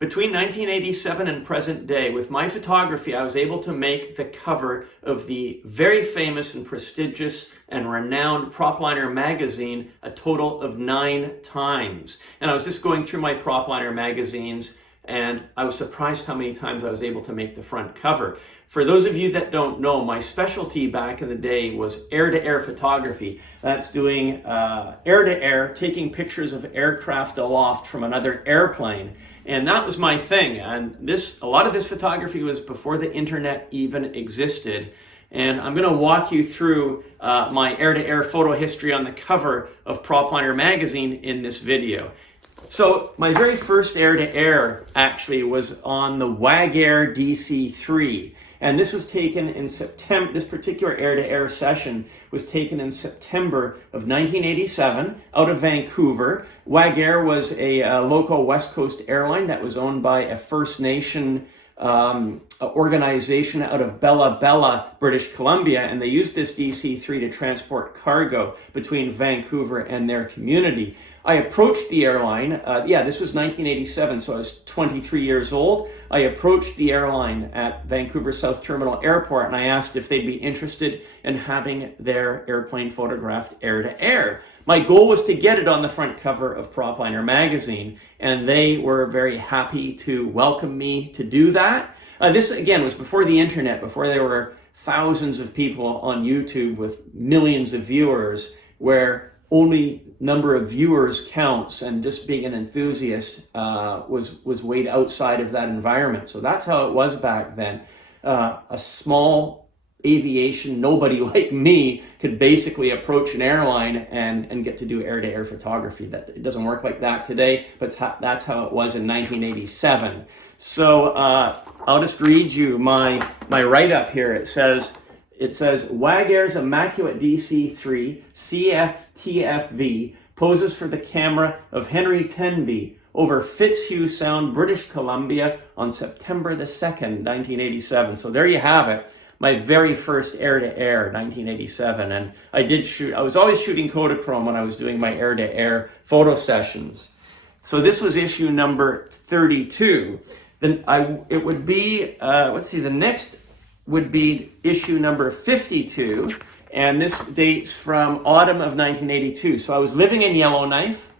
Between 1987 and present day, with my photography, I was able to make the cover of the very famous and prestigious and renowned Propliner Magazine a total of 9 times. And I was just going through my Propliner magazines, and I was surprised how many times I was able to make the front cover. For those of you that don't know, my specialty back in the day was air-to-air photography. That's doing air-to-air, taking pictures of aircraft aloft from another airplane. And that was my thing. And a lot of this photography was before the internet even existed. And I'm going to walk you through my air-to-air photo history on the cover of Propliner Magazine in this video. So my very first air-to-air actually was on the Wag Air DC3. And this was taken in September. This particular air-to-air session was taken in September of 1987 out of Vancouver. Wag Air was a local West Coast airline that was owned by a First Nation organization out of Bella Bella, British Columbia, and they used this DC-3 to transport cargo between Vancouver and their community. I approached the airline, this was 1987, so I was 23 years old. I approached the airline at Vancouver South Terminal Airport and I asked if they'd be interested in having their airplane photographed air-to-air. My goal was to get it on the front cover of Propliner Magazine, and they were very happy to welcome me to do that. This, again, was before the internet, before there were thousands of people on YouTube with millions of viewers, where only number of viewers counts, and just being an enthusiast was weighed outside of that environment. So that's how it was back then. A small aviation nobody like me could basically approach an airline and get to do air-to-air photography. That it doesn't work like that today, but that's how it was in 1987. So I'll just read you my write-up here. It says Wag Air's Immaculate DC3 CFTFV poses for the camera of Henry Tenby over Fitzhugh Sound, British Columbia on September the 2nd, 1987. So there you have it. My very first air-to-air, 1987. And I was always shooting Kodachrome when I was doing my air-to-air photo sessions. So this was issue number 32. Then it would be, the next would be issue number 52. And this dates from autumn of 1982. So I was living in Yellowknife,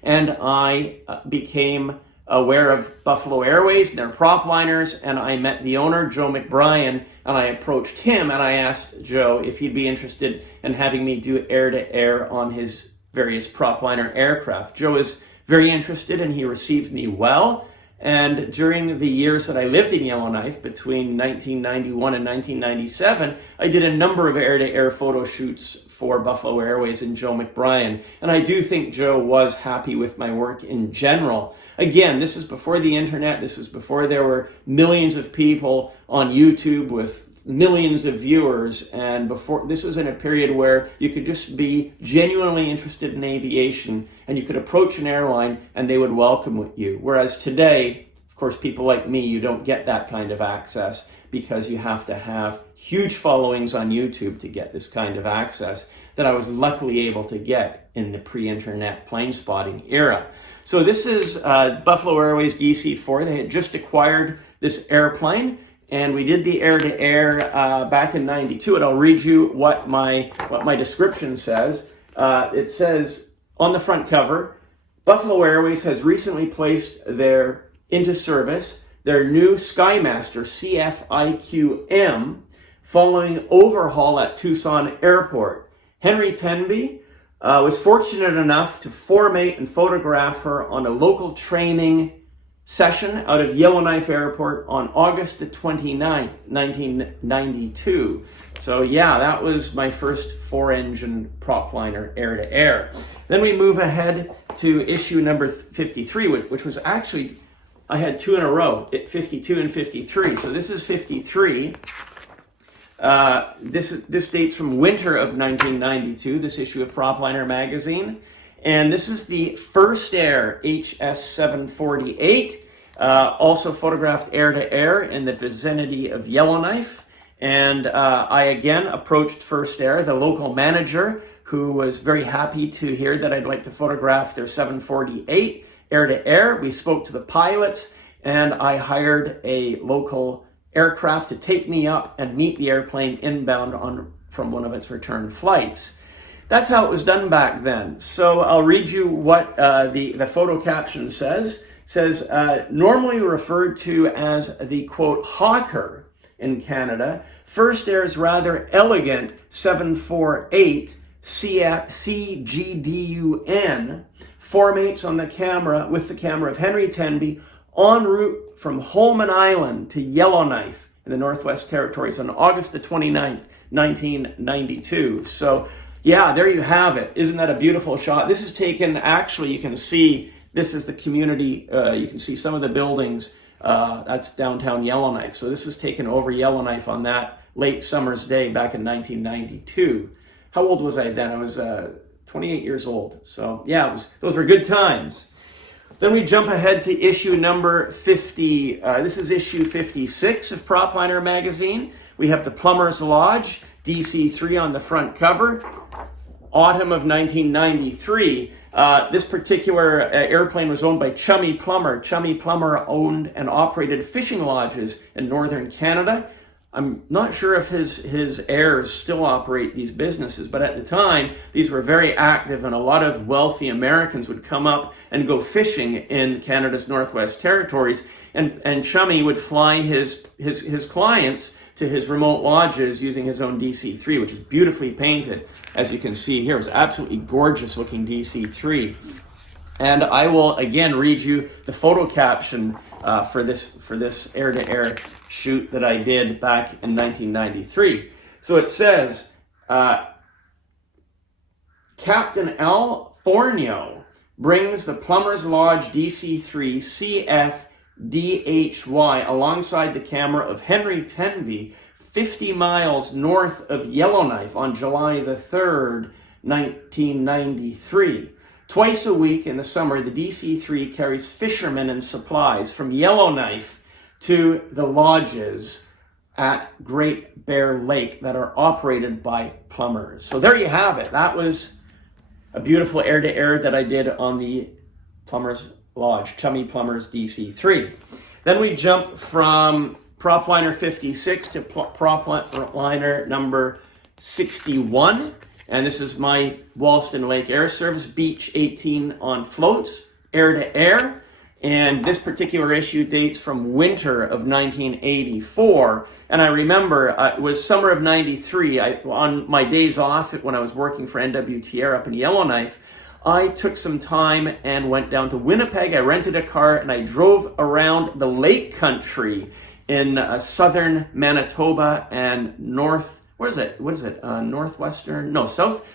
and I became aware of Buffalo Airways and their propliners, and I met the owner, Joe McBryan, and I approached him and I asked Joe if he'd be interested in having me do air-to-air on his various propliner aircraft. Joe is very interested and he received me well. And during the years that I lived in Yellowknife, between 1991 and 1997, I did a number of air-to-air photo shoots for Buffalo Airways and Joe McBryan. And I do think Joe was happy with my work in general. Again, this was before the internet. This was before there were millions of people on YouTube with millions of viewers, and this was in a period where you could just be genuinely interested in aviation and you could approach an airline and they would welcome you. Whereas today, of course, people like me, you don't get that kind of access because you have to have huge followings on YouTube to get this kind of access that I was luckily able to get in the pre-internet plane spotting era. So this is Buffalo Airways DC-4. They had just acquired this airplane, and we did the air-to-air back in 92, and I'll read you what my description says. It says on the front cover, Buffalo Airways has recently placed into service their new Skymaster CFIQ-M following overhaul at Tucson Airport. Henry Tenby was fortunate enough to formate and photograph her on a local training session out of Yellowknife Airport on August the 29th, 1992. So yeah, that was my first 4-engine propliner air-to-air. Then we move ahead to issue number 53, which was actually, I had 2 in a row, 52 and 53. So this is 53. This dates from winter of 1992, this issue of Propliner Magazine. And this is the First Air HS748, also photographed air-to-air in the vicinity of Yellowknife. And I again approached First Air, the local manager, who was very happy to hear that I'd like to photograph their 748. air-to-air. We spoke to the pilots, and I hired a local aircraft to take me up and meet the airplane inbound from one of its return flights. That's how it was done back then. So I'll read you what the photo caption says. It says, normally referred to as the, quote, hawker in Canada, First Air's rather elegant 748 CGDUN formates on the camera with the camera of Henry Tenby en route from Holman Island to Yellowknife in the Northwest Territories on August the 29th, 1992. So yeah, there you have it. Isn't that a beautiful shot? This is taken, actually, you can see, this is the community. You can see some of the buildings. That's downtown Yellowknife. So this was taken over Yellowknife on that late summer's day back in 1992. How old was I then? I was 28 years old. So yeah, those were good times. Then we jump ahead to issue number 50. This is issue 56 of Propliner Magazine. We have the Plummer's Lodge, DC3 on the front cover, autumn of 1993. This particular airplane was owned by Chummy Plummer. Chummy Plummer owned and operated fishing lodges in northern Canada. I'm not sure if his heirs still operate these businesses, but at the time, these were very active, and a lot of wealthy Americans would come up and go fishing in Canada's Northwest Territories, and Chummy would fly his clients to his remote lodges using his own DC3, which is beautifully painted, as you can see here. It's absolutely gorgeous looking DC3. And I will again read you the photo caption for this air-to-air shoot that I did back in 1993. So it says, Captain Al Fornio brings the Plummer's Lodge DC3 CFDHY alongside the camera of Henry Tenby 50 miles north of Yellowknife on July the 3rd, 1993. Twice a week in the summer, the DC3 carries fishermen and supplies from Yellowknife to the lodges at Great Bear Lake that are operated by plumbers. So there you have it. That was a beautiful air-to-air that I did on the Plummer's Lodge, Chummy Plummer's DC3. Then we jump from Propliner 56 to Propliner number 61. And this is my Walston Lake Air Service Beach 18 on floats, air-to-air. And this particular issue dates from winter of 1984. And I remember it was summer of 93. On my days off when I was working for NWTR up in Yellowknife, I took some time and went down to Winnipeg. I rented a car and I drove around the lake country in southern Manitoba and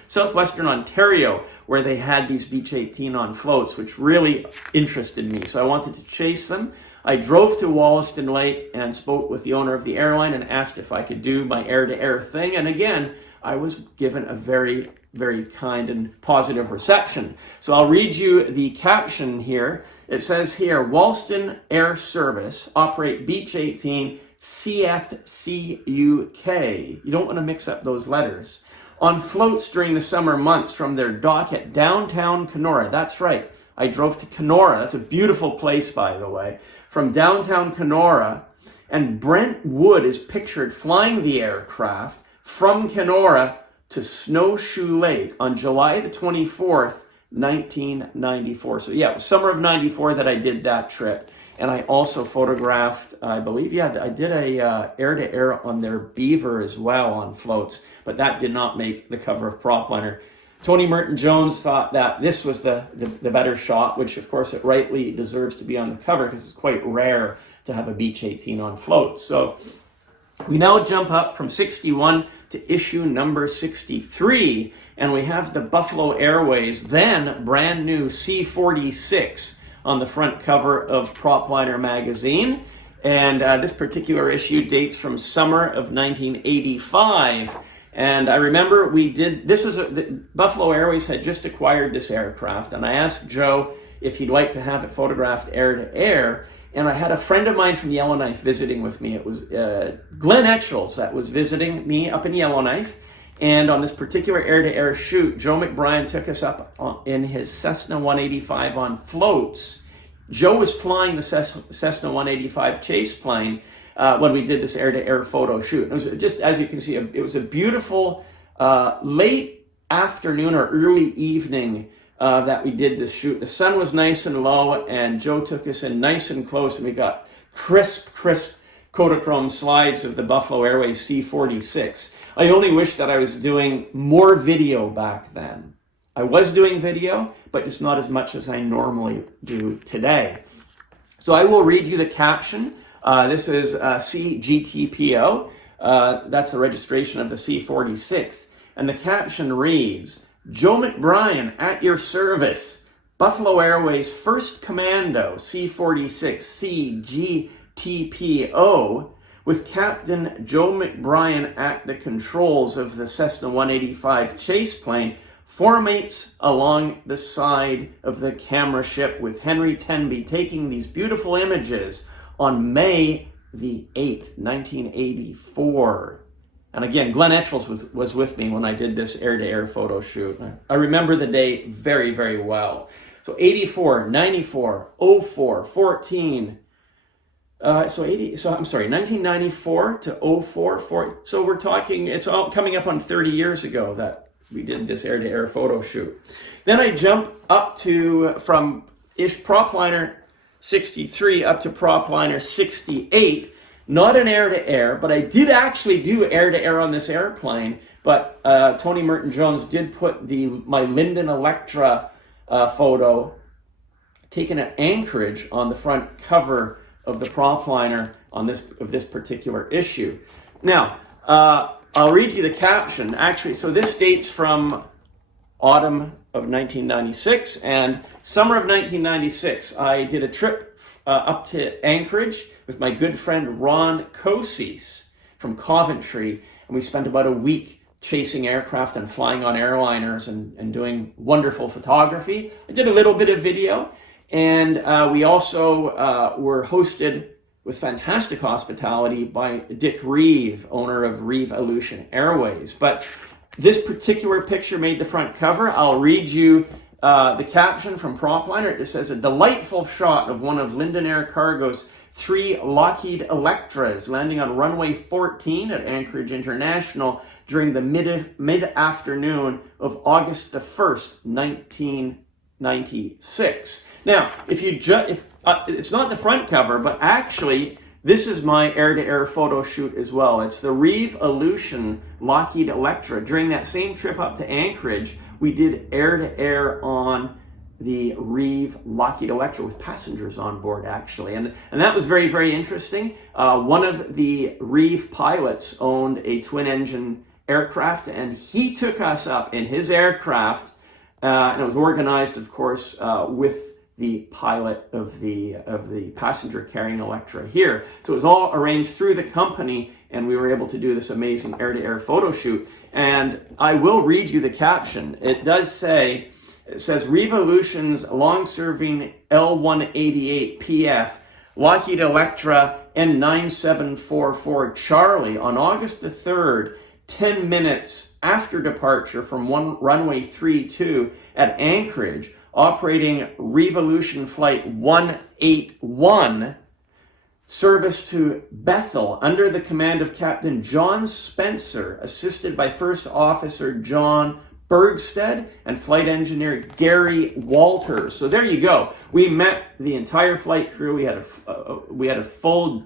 southwestern Ontario, where they had these Beach 18 on floats, which really interested me. So I wanted to chase them. I drove to Walston Lake and spoke with the owner of the airline and asked if I could do my air-to-air thing. And again, I was given a very, very kind and positive reception. So I'll read you the caption here. It says here, Walston Air Service operate Beach 18 CFCUK. You don't want to mix up those letters. On floats during the summer months from their dock at downtown Kenora. That's right. I drove to Kenora. That's a beautiful place, by the way. From downtown Kenora. And Brent Wood is pictured flying the aircraft from Kenora to Snowshoe Lake on July the 24th, 1994. So yeah, it was summer of 94 that I did that trip. And I also photographed, I believe, I did a air-to-air on their Beaver as well on floats, but that did not make the cover of Propliner. Tony Merton Jones thought that this was the better shot, which of course it rightly deserves to be on the cover because it's quite rare to have a Beach 18 on floats. So we now jump up from 61 to issue number 63, and we have the Buffalo Airways, then brand new C-46 on the front cover of Propliner Magazine. And this particular issue dates from summer of 1985. And I remember Buffalo Airways had just acquired this aircraft, and I asked Joe if he'd like to have it photographed air-to-air. And I had a friend of mine from Yellowknife visiting with me. It was Glenn Etchells that was visiting me up in Yellowknife. And on this particular air-to-air shoot, Joe McBryan took us up in his Cessna 185 on floats. Joe was flying the Cessna 185 chase plane when we did this air-to-air photo shoot. It was just, as you can see, it was a beautiful late afternoon or early evening that we did this shoot. The sun was nice and low, and Joe took us in nice and close, and we got crisp Kodachrome slides of the Buffalo Airways C-46. I only wish that I was doing more video back then. I was doing video, but just not as much as I normally do today. So I will read you the caption. This is CGTPO. That's the registration of the C-46. And the caption reads, Joe McBryan at your service. Buffalo Airways 1st Commando C-46 CGTPO with Captain Joe McBryan at the controls of the Cessna 185 chase plane, formates along the side of the camera ship with Henry Tenby taking these beautiful images on May the 8th, 1984. And again, Glenn Etchells was with me when I did this air-to-air photo shoot. I remember the day very, very well. So 84, 94, 04, 14, 1994 to 04, so we're talking, it's all coming up on 30 years ago that we did this air-to-air photo shoot. Then I jump up to, from Propliner 63 up to Propliner 68, not an air-to-air, but I did actually do air-to-air on this airplane, but Tony Merton Jones did put my Linden Electra photo taken at Anchorage on the front cover of the Propliner of this particular issue. Now, I'll read you the caption. Actually, so this dates from autumn of 1996 and summer of 1996. I did a trip up to Anchorage with my good friend Ron Kosis from Coventry, and we spent about a week chasing aircraft and flying on airliners and doing wonderful photography. I did a little bit of video, and we also were hosted with fantastic hospitality by Dick Reeve, owner of Reeve Airways. But this particular picture made the front cover. I'll read you the caption from Propliner. It says, a delightful shot of one of Linden Air Cargo's 3 Lockheed Electras landing on runway 14 at Anchorage International during the mid-afternoon of August the 1st, 1996. Now, if it's not the front cover, but actually, this is my air-to-air photo shoot as well. It's the Reeve Lockheed Electra. During that same trip up to Anchorage, we did air-to-air on the Reeve Lockheed Electra with passengers on board, actually. And that was very, very interesting. One of the Reeve pilots owned a twin-engine aircraft, and he took us up in his aircraft, and it was organized, of course, with the pilot of the passenger-carrying Electra here. So it was all arranged through the company, and we were able to do this amazing air-to-air photo shoot. And I will read you the caption. It says, Revolution's long-serving L-188 PF Lockheed Electra N9744 Charlie on August the 3rd, 10 minutes after departure from runway 32 at Anchorage, operating Revolution Flight 181, service to Bethel under the command of Captain John Spencer, assisted by First Officer John Bergstead and Flight Engineer Gary Walters. So there you go. We met the entire flight crew. We had a full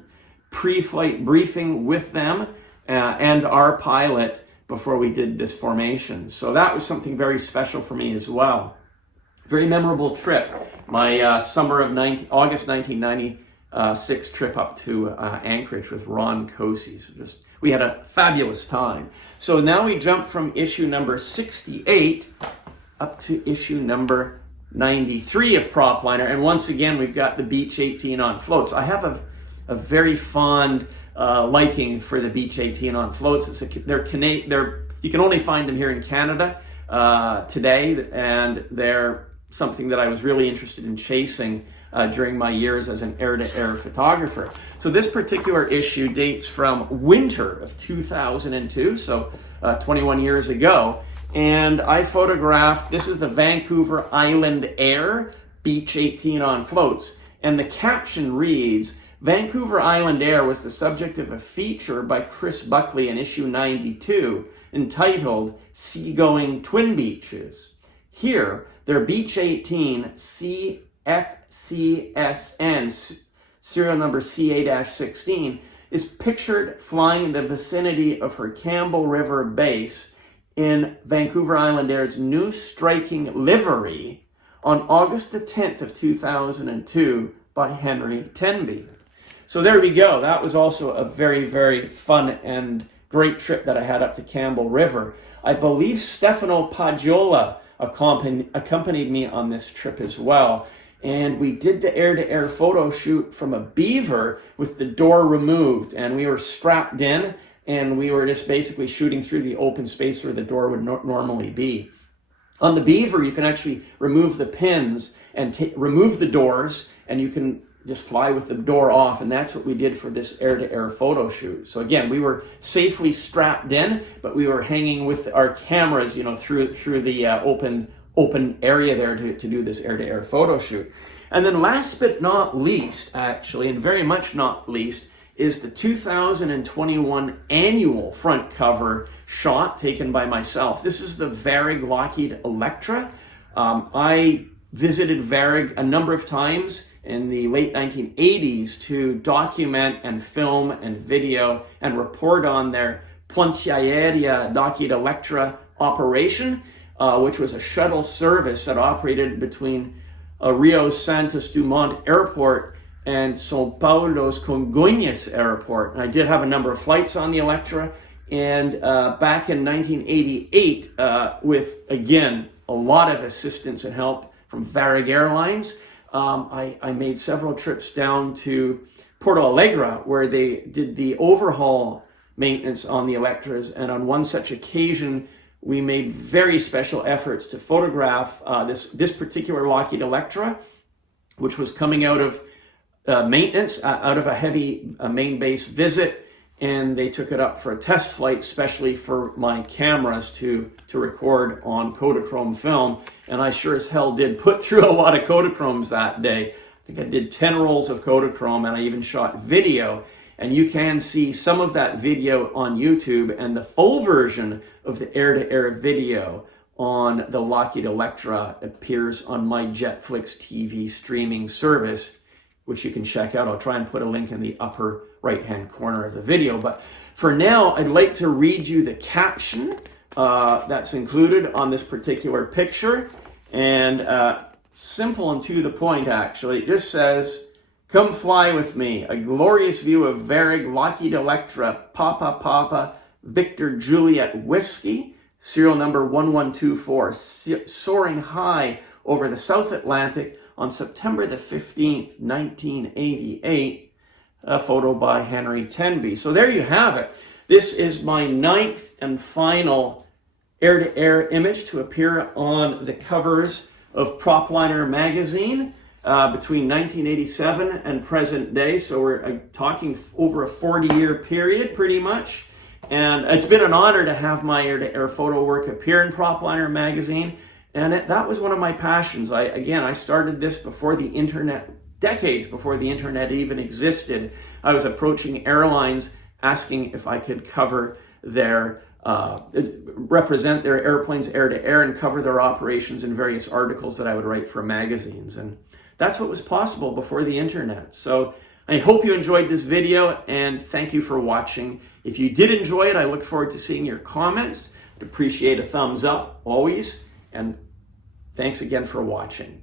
pre-flight briefing with them and our pilot before we did this formation. So that was something very special for me as well. Very memorable trip. My summer of August 1996 trip up to Anchorage with Ron Kosis. We had a fabulous time. So now we jump from issue number 68 up to issue number 93 of Propliner. And once again, we've got the Beech 18 on floats. I have a very fond liking for the Beech 18 on floats. You can only find them here in Canada today, and they're something that I was really interested in chasing during my years as an air-to-air photographer. So this particular issue dates from winter of 2002, so 21 years ago, and I photographed, this is the Vancouver Island Air Beech 18 on floats. And the caption reads, Vancouver Island Air was the subject of a feature by Chris Buckley in issue 92 entitled Seagoing Twin Beaches. Here, their Beach 18 CFCSN, serial number CA-16, is pictured flying in the vicinity of her Campbell River base in Vancouver Island Air's new striking livery on August the 10th of 2002 by Henry Tenby. So there we go. That was also a very, very fun and great trip that I had up to Campbell River. I believe Stefano Pagiola accompanied me on this trip as well. And we did the air-to-air photo shoot from a Beaver with the door removed. And we were strapped in, and we were just basically shooting through the open space where the door would normally be. On the Beaver, you can actually remove the pins and remove the doors, and you can just fly with the door off, and that's what we did for this air-to-air photo shoot. So again, we were safely strapped in, but we were hanging with our cameras, through the open area there to do this air-to-air photo shoot. And then last but not least, actually, and very much not least, is the 2021 annual front cover shot taken by myself. This is the Varic Lockheed Electra. I visited Varic a number of times in the late 1980s to document and film and video and report on their Ponte Aérea Lockheed Electra operation, which was a shuttle service that operated between Rio Santos Dumont Airport and São Paulo's Congonhas Airport. And I did have a number of flights on the Electra, and back in 1988, with, again, a lot of assistance and help from Varic Airlines, I made several trips down to Porto Alegre, where they did the overhaul maintenance on the Electras, and on one such occasion, we made very special efforts to photograph this particular Lockheed Electra, which was coming out of maintenance, out of a heavy main base visit, and they took it up for a test flight, especially for my cameras to record on Kodachrome film. And I sure as hell did put through a lot of Kodachromes that day. I think I did 10 rolls of Kodachrome, and I even shot video. And you can see some of that video on YouTube, and the full version of the air-to-air video on the Lockheed Electra appears on my Jetflix TV streaming service, which you can check out. I'll try and put a link in the upper right-hand corner of the video. But for now, I'd like to read you the caption that's included on this particular picture. And simple and to the point, actually. It just says, "Come fly with me. A glorious view of Varic Lockheed Electra, Papa Papa, Victor Juliet Whiskey, serial number 1124, soaring high over the South Atlantic on September the 15th, 1988, a photo by Henry Tenby." So there you have it. This is my 9th and final air-to-air image to appear on the covers of Propliner Magazine between 1987 and present day. So we're talking over a 40-year period, pretty much. And it's been an honor to have my air-to-air photo work appear in Propliner Magazine. And that was one of my passions. I started this before the internet, decades before the internet even existed. I was approaching airlines asking if I could cover their, represent their airplanes air-to-air and cover their operations in various articles that I would write for magazines. And that's what was possible before the internet. So I hope you enjoyed this video, and thank you for watching. If you did enjoy it, I look forward to seeing your comments. I'd appreciate a thumbs up always. And thanks again for watching.